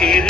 இரு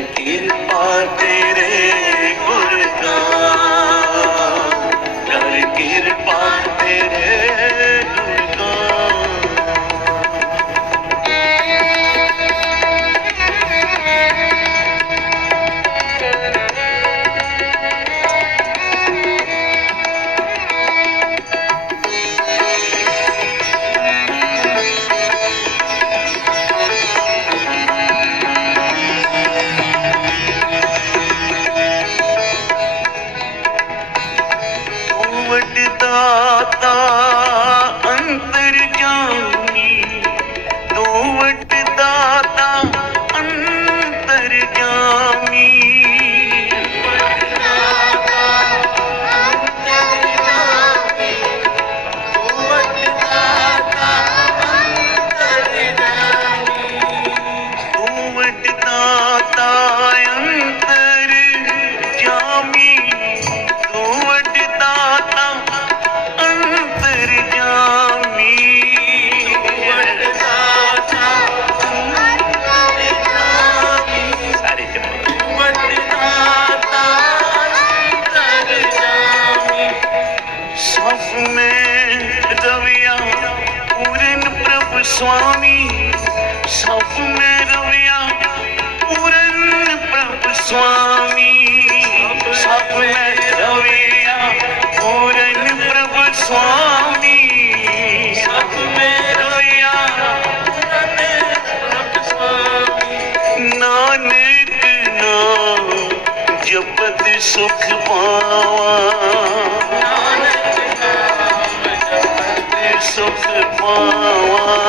ਕਿਰਪਾ ਤੇਰੇ ਗੁਰਦਾ ਕਰ ਕਿਰਪਾ ਤੇਰੇ स्वामी, सपन रवैया, पूरन प्रभु स्वामी। सपन रवैया नानक नाम, जपत सुख पावा। सुख पावा।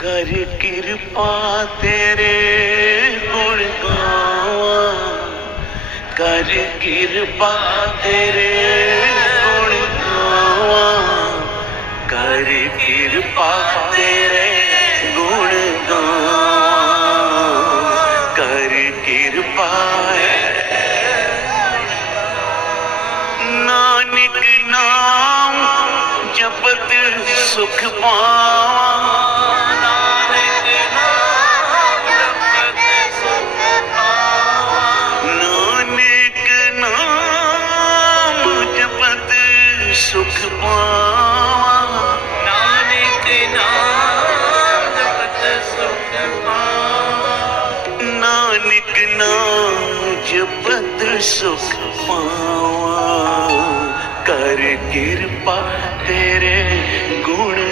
कर कृपा तेरे कर कृपा तेरे गुण गावा कर कृपा तेरे गुण गावा कर कृपा नानक नाम जपत सुख पा ਸੁਖ ਪਾਵਾਂ ਕਰ ਕਿਰਪਾ ਤੇਰੇ ਗੁਣ